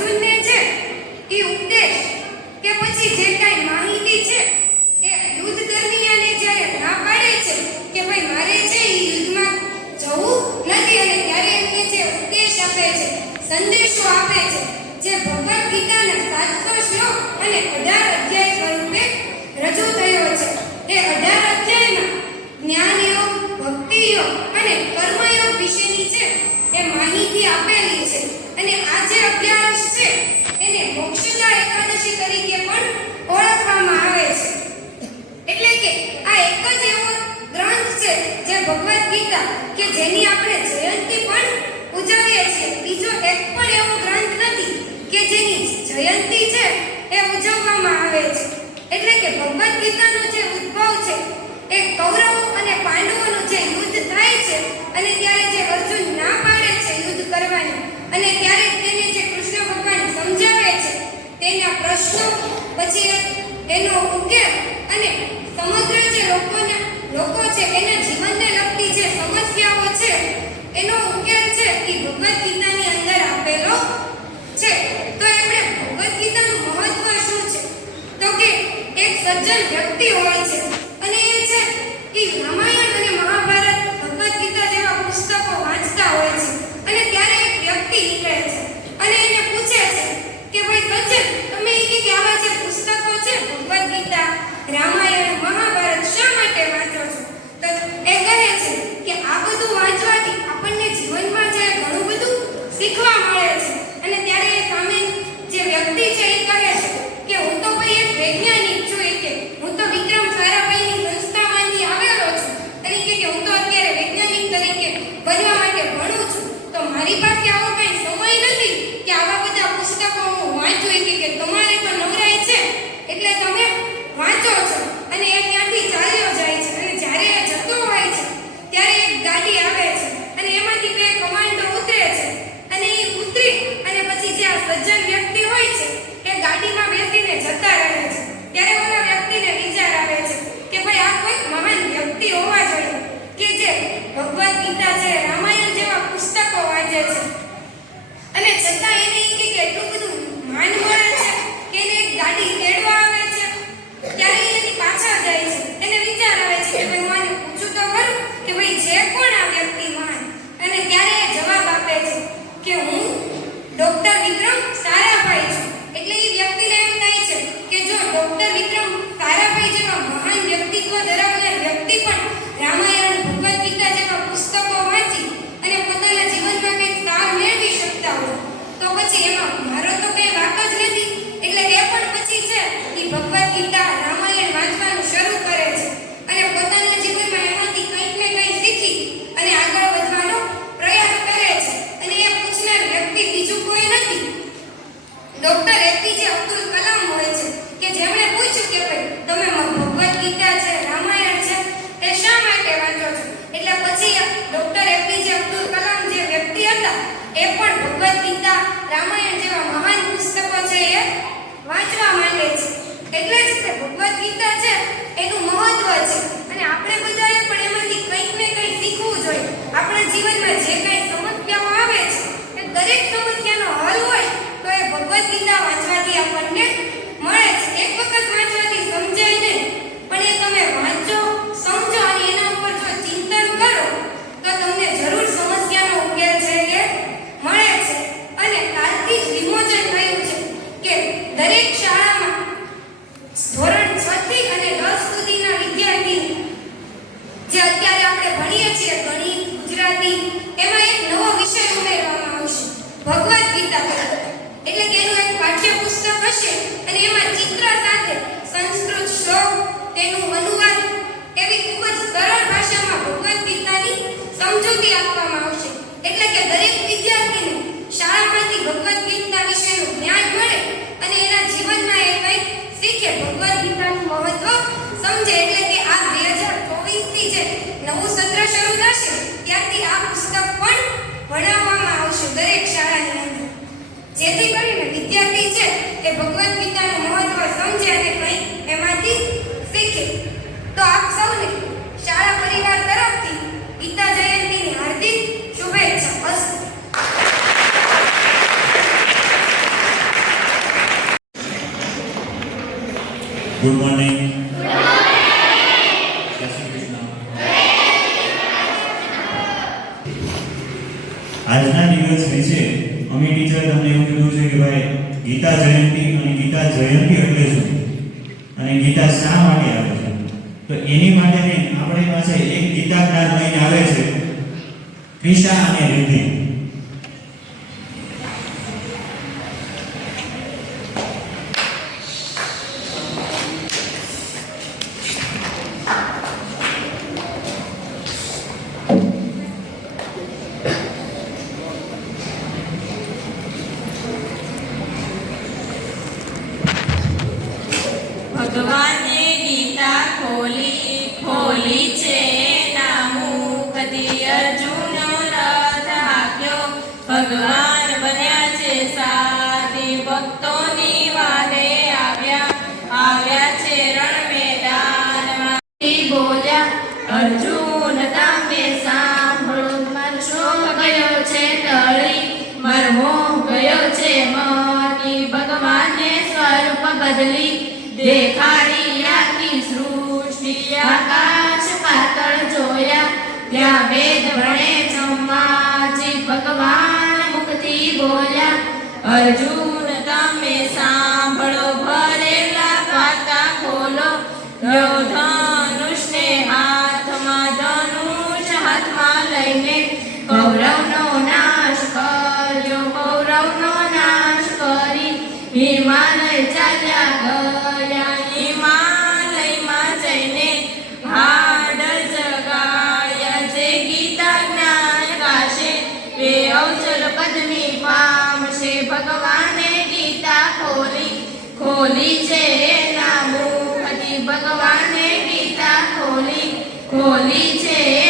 અર્જુનને છે, એ ઉપદેશ કે પછી જે કાંઈ માહિતી છે, એ યુદ્ધ દરમિયાન જ્યારે ના પાડે છે કે ભાઈ મારે છે એ યુદ્ધમાં જવું નથી અને ત્યારે એમને જે ઉપદેશ આપે છે, સંદેશો આપે છે ભગવદ્ ગીતાનો જે ઉદ્ભવ છે, એ કૌરવો અને પાંડવોનું જે યુદ્ધ થાય છે અને ત્યારે જે અર્જુન ના પાડે છે યુદ્ધ કરવાની અને ત્યારે તેને જે કૃષ્ણ ભગવાન સમજાવે છે, તેના પ્રશ્નો, પછી એનો ઉકેલ અને સમગ્ર જે લોકોના, લોકો છે, એના જીવનને લગતી જે સમસ્યાઓ છે, એનો ઉકેલ છે એ ભગવદ્ ગીતાની ભણાવવામાં આવશે દરેક શાળાની અંદર. જેથી કરીને વિદ્યાર્થી છે એ ભગવદ્ ગીતાનું મહત્વ સમજે અને કંઈ એમાંથી શીખે. તો આપ સૌને શાળા પરિવાર તરફથી ગીતા જયંતીની હાર્દિક શુભેચ્છા. અસ્તુ. ગુડ આજના દિવસ વિશે અમે ટીચર તમને એવું કીધું છે કે ભાઈ, ગીતા જયંતી અને ગીતા જયંતી એટલે શું? અને ગીતા શા માટે આવે છે? તો એની માટેની આપણી પાસે એક ગીતા જ્ઞાન લઈને આવે છે ક્રિશા અને રિદ્ધિ. અર્જુન બદલી, દેખાડી આખી સૃષ્ટિ. આકાશ જોયા, ત્યાં વેદ ભણે બ્રહ્માજી ભગવાન મુખથી બોલ્યા, અર્જુન લઈને કૌરવનો નાશ કર્યો કૌરવનો નાશ કરી ગીતા ખોલી ખોલી છે એના મુખથી ભગવાને ગીતા ખોલી ખોલી છે